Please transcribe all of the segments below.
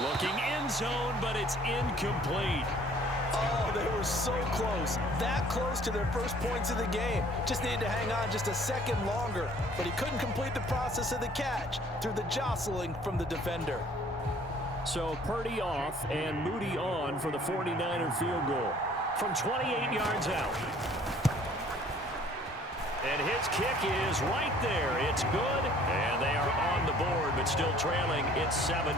Looking end zone, but it's incomplete. Oh, they were so close. That close to their first points of the game. Just needed to hang on just a second longer. But he couldn't complete the process of the catch through the jostling from the defender. So Purdy off and Moody on for the 49er field goal from 28 yards out. And his kick is right there. It's good, and they are on the board, but still trailing. It's 7-3.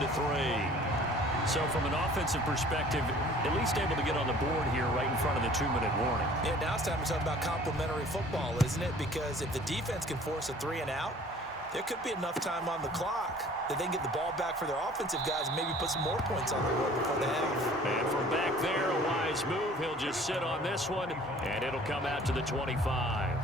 So from an offensive perspective, at least able to get on the board here right in front of the 2-minute warning. Yeah, now it's time to talk about complementary football, isn't it? Because if the defense can force a 3-and-out, there could be enough time on the clock that they can get the ball back for their offensive guys and maybe put some more points on the board before the half. And from back there, a wise move. He'll just sit on this one, and it'll come out to the 25.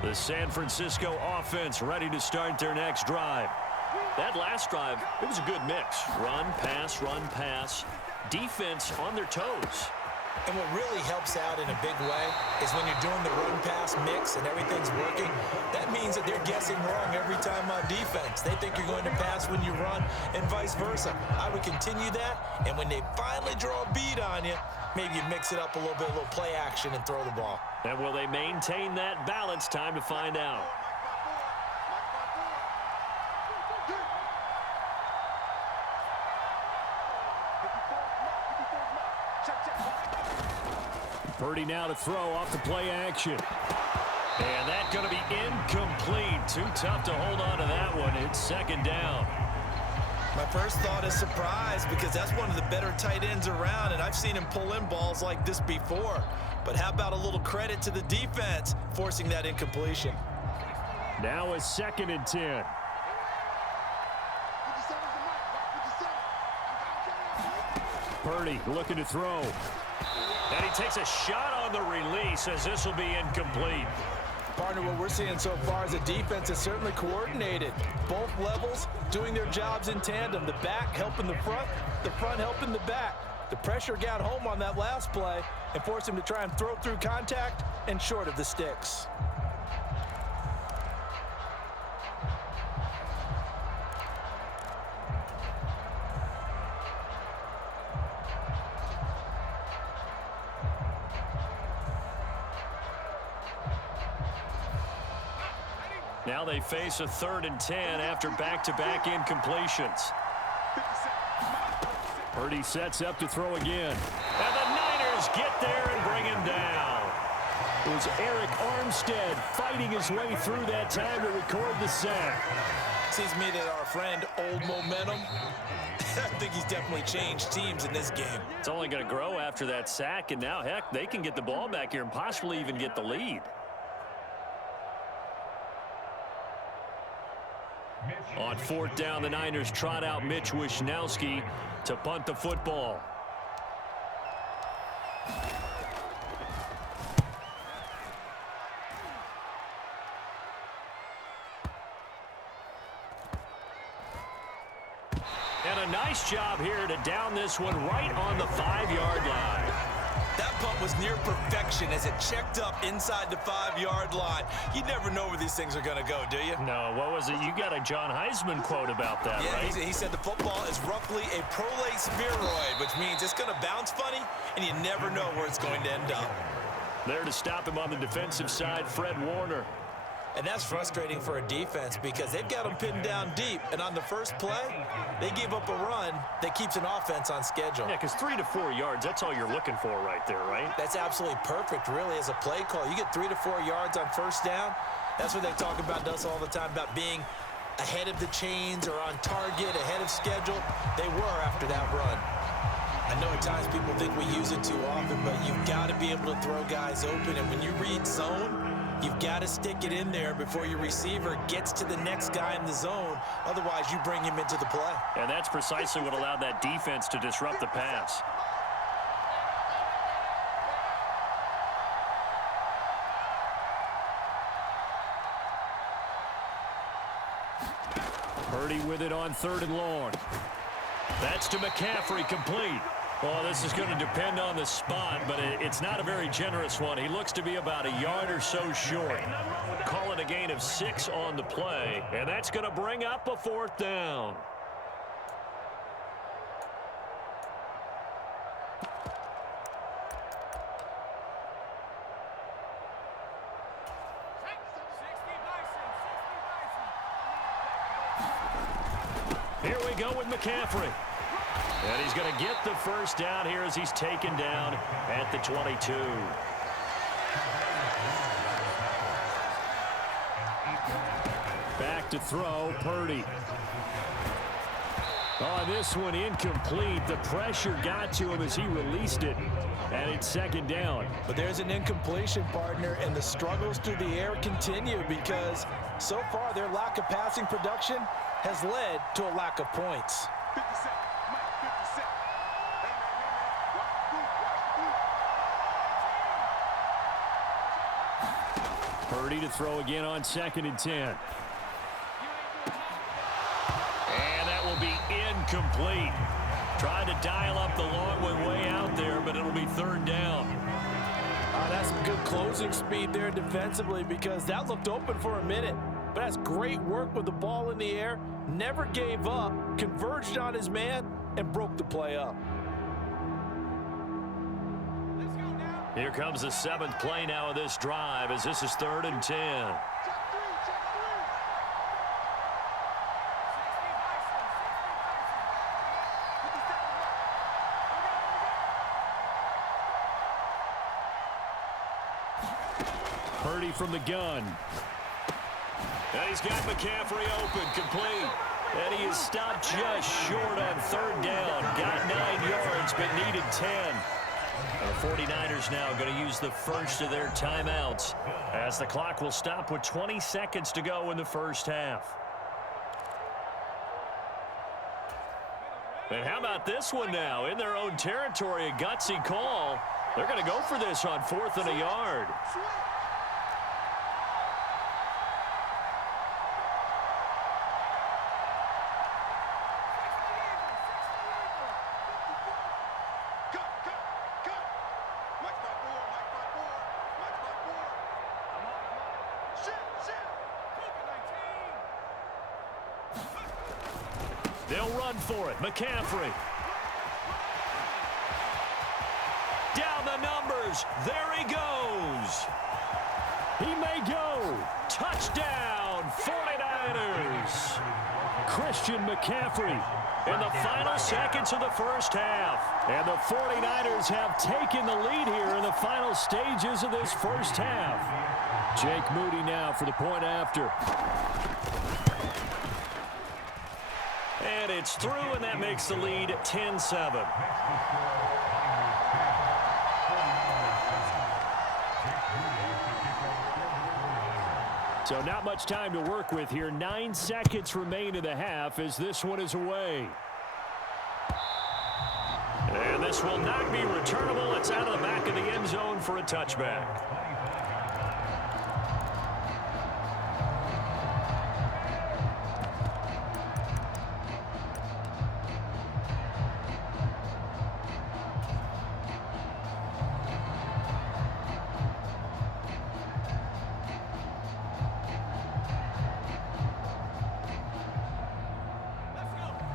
The San Francisco offense ready to start their next drive. That last drive, it was a good mix. Run, pass, defense on their toes. And what really helps out in a big way is when you're doing the run-pass mix and everything's working, that means that they're guessing wrong every time on defense. They think you're going to pass when you run and vice versa. I would continue that, and when they finally draw a bead on you, maybe you mix it up a little bit, a little play action, and throw the ball. And will they maintain that balance? Time to find out. Purdy now to throw off the play action. And that's going to be incomplete. Too tough to hold on to that one. It's second down. My first thought is surprise because that's one of the better tight ends around, and I've seen him pull in balls like this before. But how about a little credit to the defense forcing that incompletion? Now a 2nd and 10. Purdy looking to throw. And he takes a shot on the release as this will be incomplete. Partner, what we're seeing so far is a defense that's certainly coordinated. Both levels doing their jobs in tandem. The back helping the front helping the back. The pressure got home on that last play and forced him to try and throw through contact and short of the sticks. Now they face a 3rd and 10 after back-to-back incompletions. Purdy sets up to throw again. And the Niners get there and bring him down. It was Eric Armstead fighting his way through that time to record the sack. Seems to me that our friend Old Momentum, I think he's definitely changed teams in this game. It's only going to grow after that sack, and now, heck, they can get the ball back here and possibly even get the lead. On 4th down, the Niners trot out Mitch Wishnowski to punt the football. And a nice job here to down this one right on the 5-yard line. That punt was near perfection as it checked up inside the 5-yard line. You never know where these things are going to go, do you? No, what was it? You got a John Heisman quote about that, yeah, right? He said the football is roughly a prolate spheroid, which means it's going to bounce funny, and you never know where it's going to end up. There to stop him on the defensive side, Fred Warner. And that's frustrating for a defense because they've got them pinned down deep. And on the first play, they give up a run that keeps an offense on schedule. Yeah, because 3 to 4 yards, that's all you're looking for right there, right? That's absolutely perfect, really, as a play call. You get 3 to 4 yards on first down. That's what they talk about us all the time, about being ahead of the chains or on target, ahead of schedule. They were after that run. I know at times people think we use it too often, but you've got to be able to throw guys open. And when you read zone, you've got to stick it in there before your receiver gets to the next guy in the zone. Otherwise, you bring him into the play. And that's precisely what allowed that defense to disrupt the pass. Purdy with it on 3rd and long. That's to McCaffrey, complete. Well, this is going to depend on the spot, but it's not a very generous one. He looks to be about a yard or so short. Call it a gain of 6 on the play, and that's going to bring up a 4th down. Here we go with McCaffrey. And he's going to get the first down here as he's taken down at the 22. Back to throw, Purdy. Oh, this one incomplete. The pressure got to him as he released it, and it's 2nd down. But there's an incompletion, partner, and the struggles through the air continue because so far their lack of passing production has led to a lack of points. Purdy to throw again on 2nd and 10. And that will be incomplete. Tried to dial up the long one way out there, but it'll be 3rd down. That's some good closing speed there defensively because that looked open for a minute. But that's great work with the ball in the air. Never gave up, converged on his man, and broke the play up. Here comes the 7th play now of this drive as this is 3rd and 10. Purdy from the gun. And he's got McCaffrey open, complete. And he is stopped just short on 3rd down. Got 9 yards, but needed 10. And the 49ers now going to use the first of their timeouts as the clock will stop with 20 seconds to go in the first half. And how about this one now? In their own territory, a gutsy call. They're going to go for this on 4th and a yard. They'll run for it. McCaffrey. Down the numbers. There he goes. He may go. Touchdown, 49ers. Christian McCaffrey in the final seconds of the first half. And the 49ers have taken the lead here in the final stages of this first half. Jake Moody now for the point after. And it's through, and that makes the lead 10-7. So not much time to work with here. 9 seconds remain in the half as this one is away. And this will not be returnable. It's out of the back of the end zone for a touchback.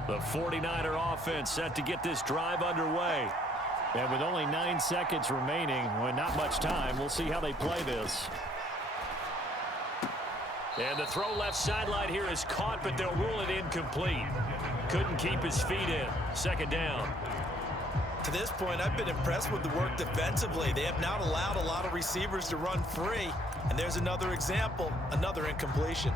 The 49er offense set to get this drive underway. And with only 9 seconds remaining, well, not much time, we'll see how they play this. And the throw left sideline here is caught, but they'll rule it incomplete. Couldn't keep his feet in. 2nd down. To this point, I've been impressed with the work defensively. They have not allowed a lot of receivers to run free. And there's another example, another incompletion.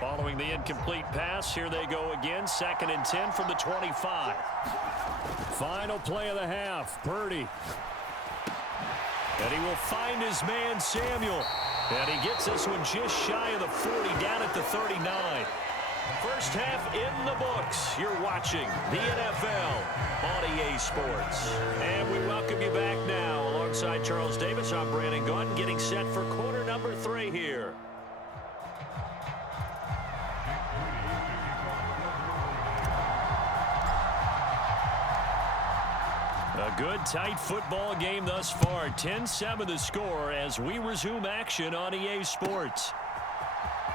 Following the incomplete pass, here they go again. 2nd and 10 from the 25. Final play of the half, Purdy. And he will find his man, Samuel. And he gets this one just shy of the 40, down at the 39. First half in the books. You're watching the NFL on EA Sports. And we welcome you back now. Alongside Charles Davis, I'm Brandon Gunn, getting set for quarter number 3 here. A good, tight football game thus far. 10-7 the score as we resume action on EA Sports.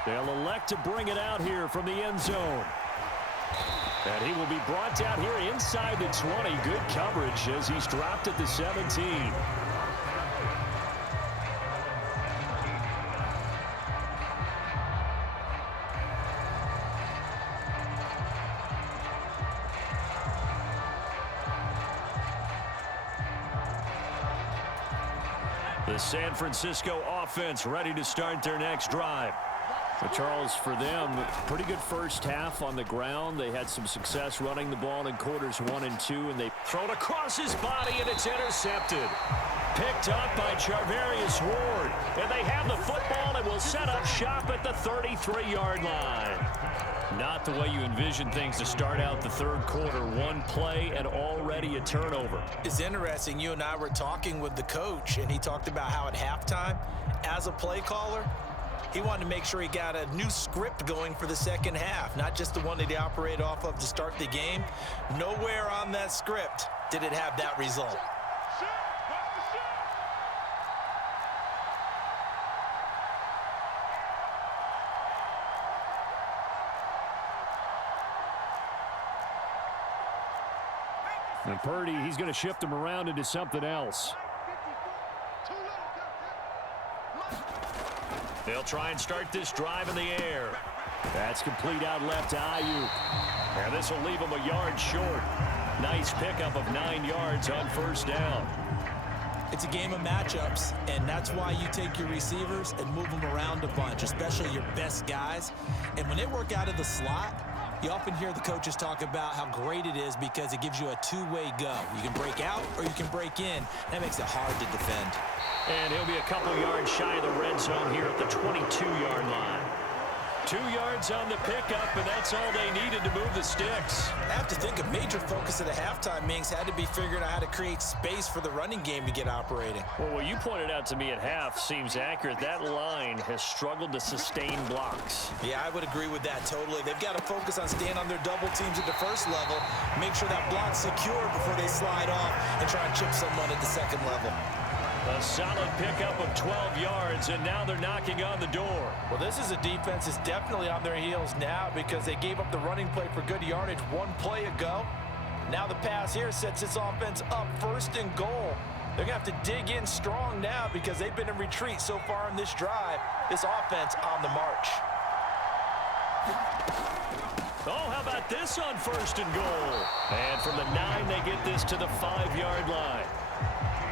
They'll elect to bring it out here from the end zone. And he will be brought down here inside the 20. Good coverage as he's dropped at the 17. The San Francisco offense ready to start their next drive. So Charles, for them, pretty good first half on the ground. They had some success running the ball in quarters 1 and 2, and they throw it across his body, and it's intercepted. Picked up by Charvarius Ward, and they have the football and will set up shop at the 33-yard line. Not the way you envision things to start out the third quarter. One play and already a turnover. It's interesting. You and I were talking with the coach, and he talked about how at halftime, as a play caller, he wanted to make sure he got a new script going for the second half, not just the one that he operated off of to start the game. Nowhere on that script did it have that result. And Purdy, he's going to shift him around into something else. They'll try and start this drive in the air. That's complete out left to Ayuk. And this will leave him a yard short. Nice pickup of 9 yards on first down. It's a game of matchups, and that's why you take your receivers and move them around a bunch, especially your best guys. And when they work out of the slot, you often hear the coaches talk about how great it is because it gives you a two-way go. You can break out or you can break in. That makes it hard to defend. And he'll be a couple yards shy of the red zone here at the 22-yard line. 2 yards on the pickup, and that's all they needed to move the sticks. I have to think a major focus of the halftime meetings had to be figuring out how to create space for the running game to get operating. Well, what you pointed out to me at half seems accurate. That line has struggled to sustain blocks. Yeah, I would agree with that totally. They've got to focus on staying on their double teams at the first level, make sure that block's secure before they slide off and try and chip someone at the second level. A solid pickup of 12 yards, and now they're knocking on the door. Well, this is a defense that's definitely on their heels now because they gave up the running play for good yardage one play ago. Now the pass here sets this offense up first and goal. They're going to have to dig in strong now because they've been in retreat so far in this drive. This offense on the march. Oh, how about this on first and goal? And from the 9, they get this to the 5-yard line.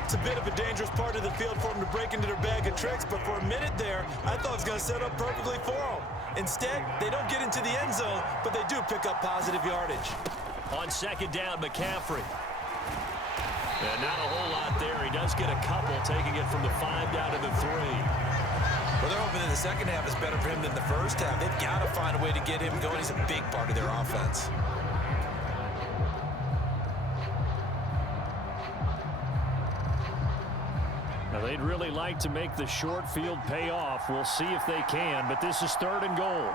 It's a bit of a dangerous part of the field for them to break into their bag of tricks, but for a minute there, I thought it was going to set up perfectly for them. Instead, they don't get into the end zone, but they do pick up positive yardage. On second down, McCaffrey. And not a whole lot there. He does get a couple, taking it from the 5 down to the 3. Well, they're hoping that the second half is better for him than the first half. They've got to find a way to get him going. He's a big part of their offense. Now, they'd really like to make the short field pay off. We'll see if they can, but this is 3rd and goal.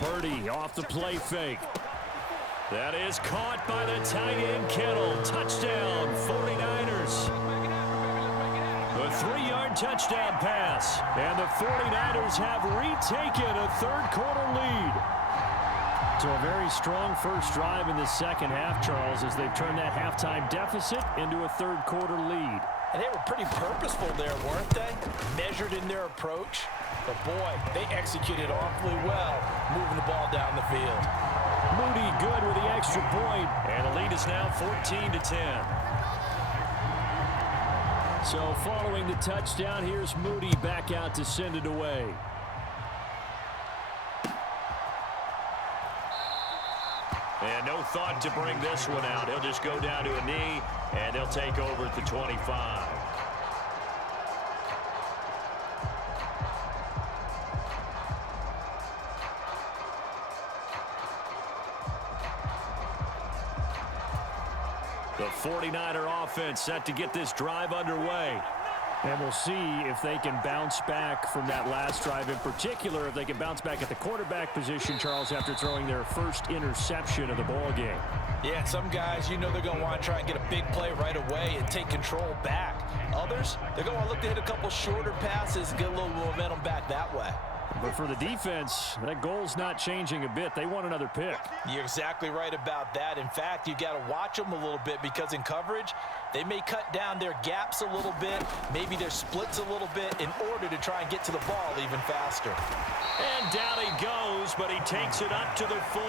Purdy off the play fake. That is caught by the tight end Kittle. Touchdown, 49ers. A 3-yard touchdown pass. And the 49ers have retaken a third-quarter lead. So a very strong first drive in the second half, Charles, as they've turned that halftime deficit into a third-quarter lead. And they were pretty purposeful there, weren't they? Measured in their approach. But, boy, they executed awfully well moving the ball down the field. Moody good with the extra point. And the lead is now 14-10. So following the touchdown, here's Moody back out to send it away. And no thought to bring this one out. He'll just go down to a knee, and they'll take over at the 25. The 49er offense set to get this drive underway. And we'll see if they can bounce back from that last drive. In particular, if they can bounce back at the quarterback position, Charles, after throwing their first interception of the ball game. Yeah, some guys, you know they're going to want to try and get a big play right away and take control back. Others, they're going to want to look to hit a couple shorter passes and get a little momentum back that way. But for the defense, that goal's not changing a bit. They want another pick. You're exactly right about that. In fact, you got to watch them a little bit because in coverage, they may cut down their gaps a little bit, maybe their splits a little bit in order to try and get to the ball even faster. And down he goes, but he takes it up to the 40.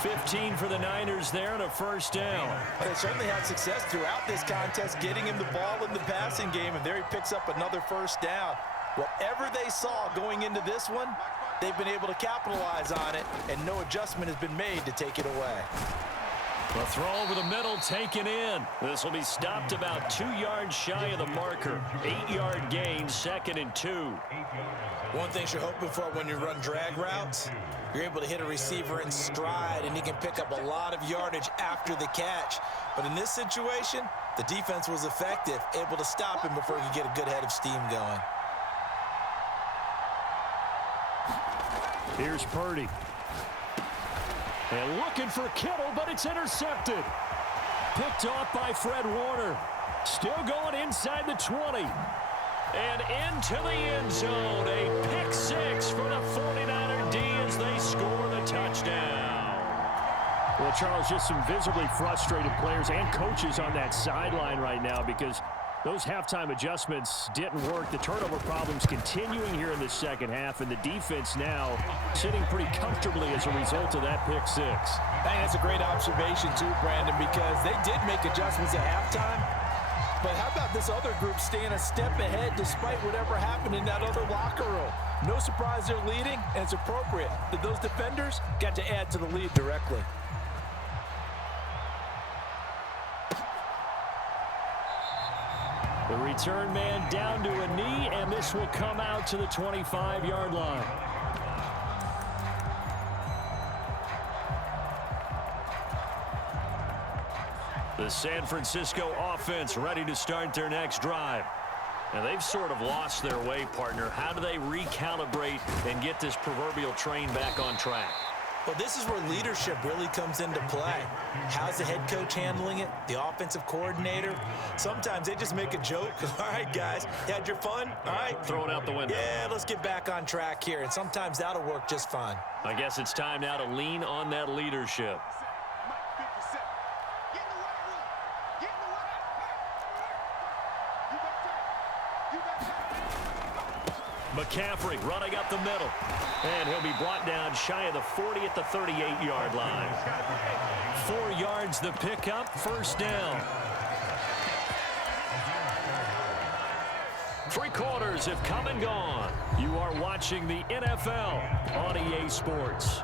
15 for the Niners there and a first down. They certainly had success throughout this contest, getting him the ball in the passing game, and there he picks up another first down. Whatever they saw going into this one, they've been able to capitalize on it, and no adjustment has been made to take it away. The throw over the middle taken in. This will be stopped about 2 yards shy of the marker. 8-yard gain, 2nd and 2. One thing you're hoping for when you run drag routes, you're able to hit a receiver in stride, and he can pick up a lot of yardage after the catch. But in this situation, the defense was effective, able to stop him before he could get a good head of steam going. Here's Purdy. And looking for Kittle, but it's intercepted. Picked off by Fred Warner. Still going inside the 20. And into the end zone. A pick 6 for the 49er D as they score the touchdown. Well, Charles, just some visibly frustrated players and coaches on that sideline right now because those halftime adjustments didn't work. The turnover problems continuing here in the second half, and the defense now sitting pretty comfortably as a result of that pick 6. I think that's a great observation too, Brandon, because they did make adjustments at halftime. But how about this other group staying a step ahead despite whatever happened in that other locker room? No surprise they're leading, and it's appropriate that those defenders got to add to the lead directly. The return man down to a knee, and this will come out to the 25-yard line. The San Francisco offense ready to start their next drive. And they've sort of lost their way, partner. How do they recalibrate and get this proverbial train back on track? Well, this is where leadership really comes into play. How's the head coach handling it? The offensive coordinator? Sometimes they just make a joke. All right, guys, you had your fun? All right. Throw it out the window. Yeah, let's get back on track here. And sometimes that'll work just fine. I guess it's time now to lean on that leadership. McCaffrey running up the middle. And he'll be brought down shy of the 40 at the 38-yard line. 4 yards the pickup, first down. 3 quarters have come and gone. You are watching the NFL on EA Sports.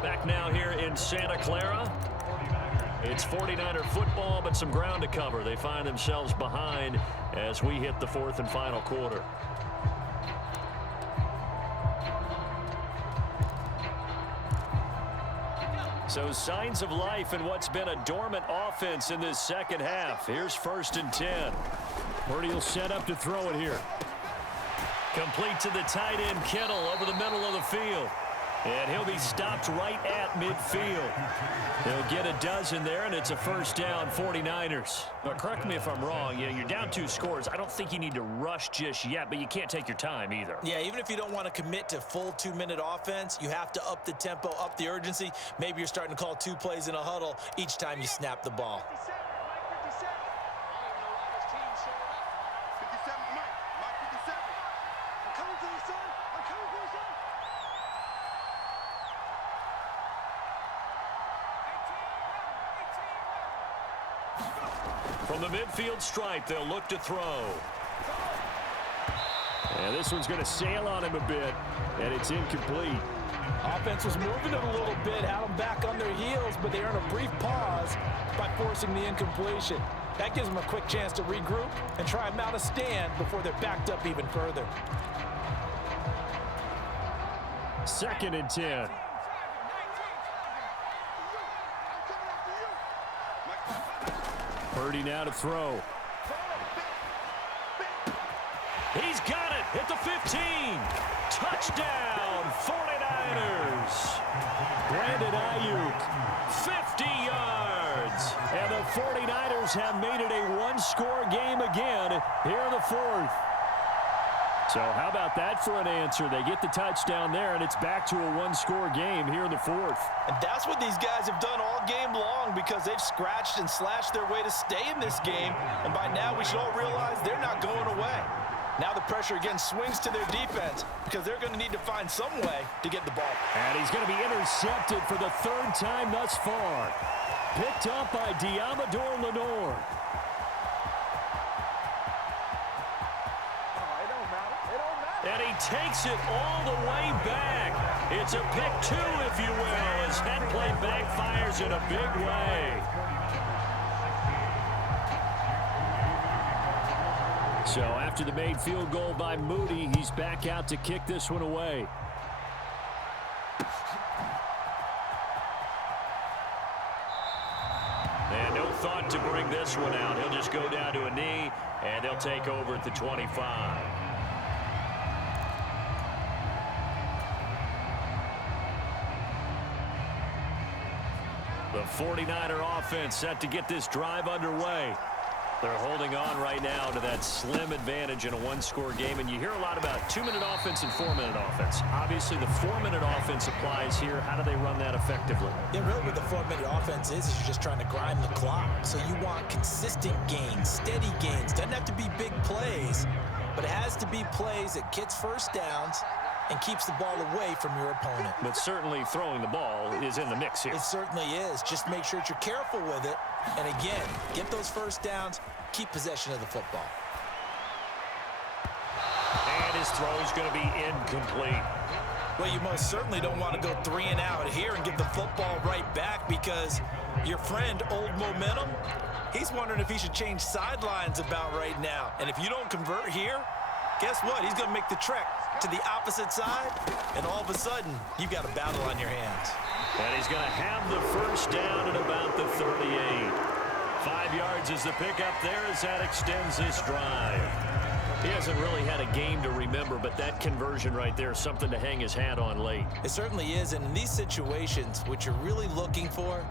Back now here in Santa Clara. It's 49er football, but some ground to cover. They find themselves behind as we hit the 4th and final quarter. So signs of life in what's been a dormant offense in this second half. Here's 1st and 10. Purdy will set up to throw it here. Complete to the tight end, Kittle, over the middle of the field. And he'll be stopped right at midfield. They'll get a dozen there, and it's a first down, 49ers. Now, correct me if I'm wrong. You're down 2 scores. I don't think you need to rush just yet, but you can't take your time either. Yeah, even if you don't want to commit to full 2-minute offense, you have to up the tempo, up the urgency. Maybe you're starting to call 2 plays in a huddle each time you snap the ball. From the midfield stripe, they'll look to throw. And this one's going to sail on him a bit, and it's incomplete. Offense was moving it a little bit, had them back on their heels, but they earned a brief pause by forcing the incompletion. That gives them a quick chance to regroup and try and mount a stand before they're backed up even further. 2nd and 10. Purdy now to throw. He's got it at the 15. Touchdown, 49ers. Brandon Ayuk, 50 yards. And the 49ers have made it a one-score game again here in the 4th. So how about that for an answer? They get the touchdown there, and it's back to a one-score game here in the 4th. And that's what these guys have done all game long because they've scratched and slashed their way to stay in this game. And by now, we should all realize they're not going away. Now the pressure again swings to their defense because they're going to need to find some way to get the ball. And he's going to be intercepted for the 3rd time thus far. Picked up by Diamador Lenore. And he takes it all the way back. It's a pick 2, if you will, as head play backfires in a big way. So after the made field goal by Moody, he's back out to kick this one away. And no thought to bring this one out. He'll just go down to a knee, and they'll take over at the 25. The 49er offense set to get this drive underway. They're holding on right now to that slim advantage in a one-score game. And you hear a lot about 2-minute offense and 4-minute offense. Obviously, the 4-minute offense applies here. How do they run that effectively? Yeah, really what the 4-minute offense is you're just trying to grind the clock. So you want consistent gains, steady gains. Doesn't have to be big plays, but it has to be plays that gets first downs and keeps the ball away from your opponent. But certainly throwing the ball is in the mix here. It certainly is. Just make sure that you're careful with it. And again, get those first downs, keep possession of the football. And his throw is going to be incomplete. Well, you most certainly don't want to go 3 and out here and give the football right back because your friend, Old Momentum, he's wondering if he should change sidelines about right now. And if you don't convert here, guess what? He's going to make the trek to the opposite side, and all of a sudden, you've got a battle on your hands. And he's going to have the first down at about the 38. 5 yards is the pickup there as that extends this drive. He hasn't really had a game to remember, but that conversion right there is something to hang his hat on late. It certainly is, and in these situations, what you're really looking for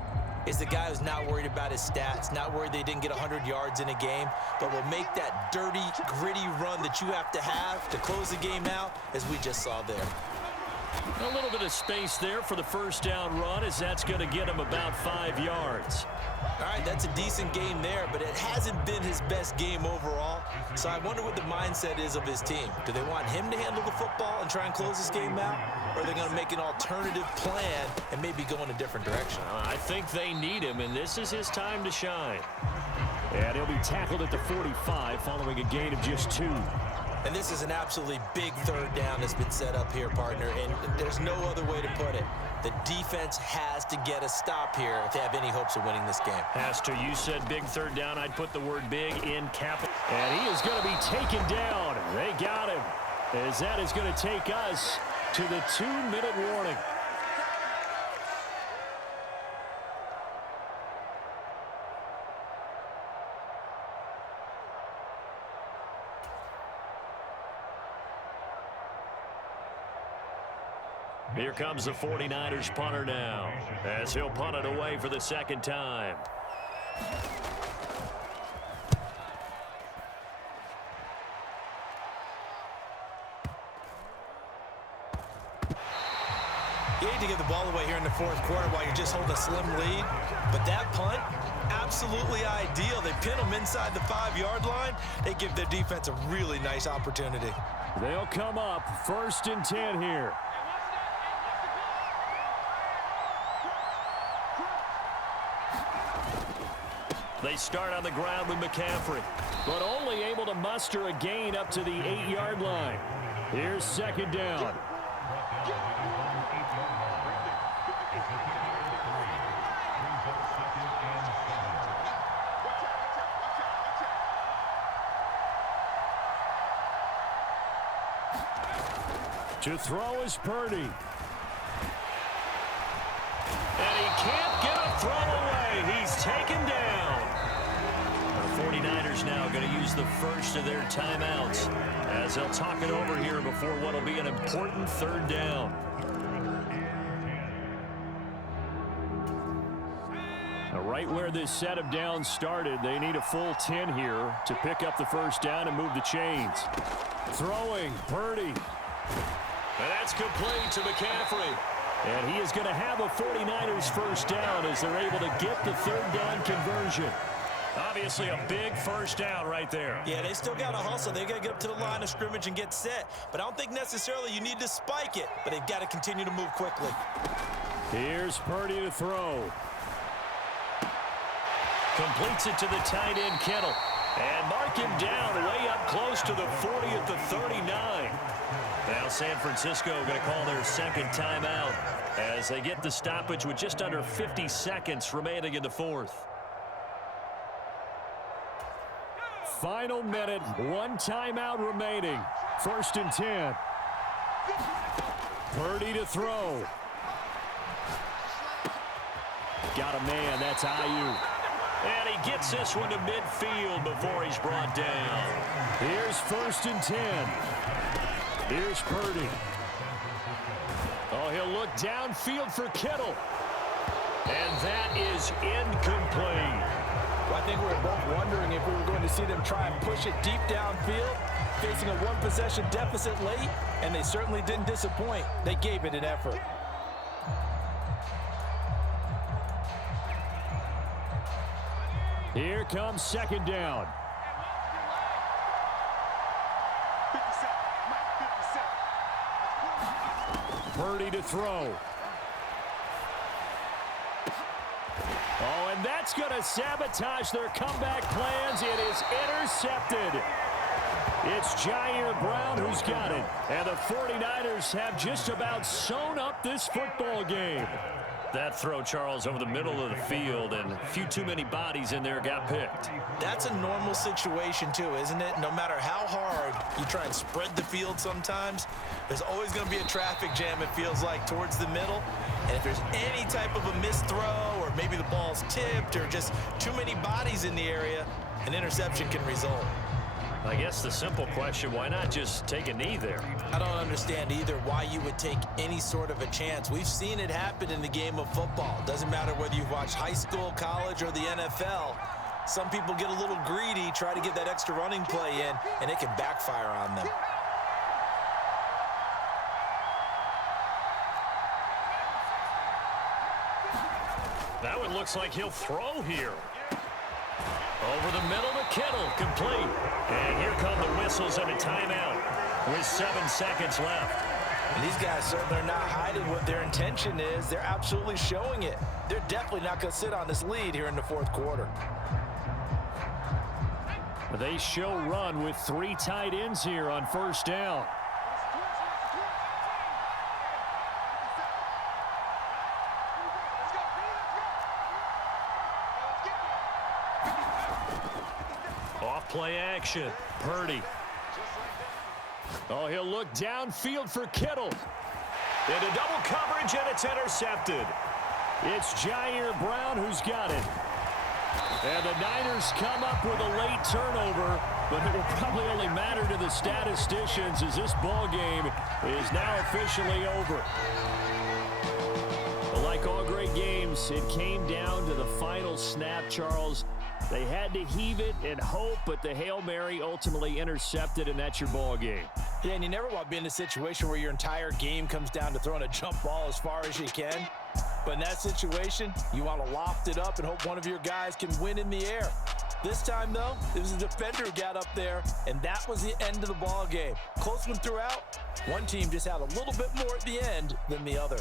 is the guy who's not worried about his stats, not worried they didn't get 100 yards in a game, but will make that dirty, gritty run that you have to close the game out, as we just saw there. A little bit of space there for the first down run, as that's going to get him about 5 yards. All right, that's a decent game there, but it hasn't been his best game overall. So I wonder what the mindset is of his team. Do they want him to handle the football and try and close this game out? Or are they going to make an alternative plan and maybe go in a different direction? I think they need him, and this is his time to shine. And he'll be tackled at the 45 following a gain of just 2. And this is an absolutely big third down that's been set up here, partner, and there's no other way to put it. The defense has to get a stop here if they have any hopes of winning this game. Has to. You said big third down. I'd put the word big in capital. And he is going to be taken down. They got him. As that is going to take us to the 2-minute warning. Here comes the 49ers punter now, as he'll punt it away for the second time. You hate to give the ball away here in the fourth quarter while you're just holding a slim lead, but that punt, absolutely ideal. They pin them inside the 5-yard line. They give their defense a really nice opportunity. They'll come up 1st and 10 here. They start on the ground with McCaffrey, but only able to muster a gain up to the 8-yard line. Here's second down. To throw is Purdy. And he can't get a throw away. He's taken down. The 49ers now going to use the first of their timeouts as they'll talk it over here before what will be an important third down. Right where this set of downs started, they need a full 10 here to pick up the first down and move the chains. Throwing, Purdy. And that's complete to McCaffrey. And he is going to have a 49ers first down as they're able to get the third down conversion. Obviously a big first down right there. Yeah, they still got to hustle. They got to get up to the line of scrimmage and get set. But I don't think necessarily you need to spike it. But they've got to continue to move quickly. Here's Purdy to throw. Completes it to the tight end, Kittle. And mark him down way up close to the 40 at the 39. Now San Francisco going to call their second timeout as they get the stoppage with just under 50 seconds remaining in the fourth. Final minute, one timeout remaining. First and 10. Purdy to throw. Got a man, that's Ayuk. And he gets this one to midfield before he's brought down. Here's first and 10. Here's Purdy. Oh, he'll look downfield for Kittle. And that is incomplete. Well, I think we were both wondering if we were going to see them try and push it deep downfield, facing a one-possession deficit late, and they certainly didn't disappoint. They gave it an effort. Here comes second down. Purdy to throw. Oh, and that's going to sabotage their comeback plans. It is intercepted. It's Jair Brown who's got it. And the 49ers have just about sewn up this football game. That throw, Charles, over the middle of the field, and a few too many bodies in there got picked. That's a normal situation, too, isn't it? No matter how hard you try and spread the field sometimes, there's always going to be a traffic jam, it feels like, towards the middle. And if there's any type of a missed throw, or maybe the ball's tipped, or just too many bodies in the area, an interception can result. I guess the simple question, why not just take a knee there? I don't understand either why you would take any sort of a chance. We've seen it happen in the game of football. Doesn't matter whether you've watched high school, college, or the NFL. Some people get a little greedy, try to get that extra running play in, and it can backfire on them. That one looks like he'll throw here. Over the middle to Kittle, complete. And here come the whistles and a timeout with 7 seconds left. And these guys certainly are not hiding what their intention is. They're absolutely showing it. They're definitely not going to sit on this lead here in the fourth quarter. They show run with 3 tight ends here on first down. Play action. Purdy. Oh, he'll look downfield for Kittle. Into double coverage, and it's intercepted. It's Jair Brown who's got it. And the Niners come up with a late turnover, but it will probably only matter to the statisticians as this ball game is now officially over. But like all great games, it came down to the final snap, Charles. They had to heave it and hope, but the Hail Mary ultimately intercepted, and that's your ball game. Yeah, and you never want to be in a situation where your entire game comes down to throwing a jump ball as far as you can. But in that situation, you want to loft it up and hope one of your guys can win in the air. This time, though, it was a defender who got up there, and that was the end of the ball game. Close one throughout. One team just had a little bit more at the end than the other.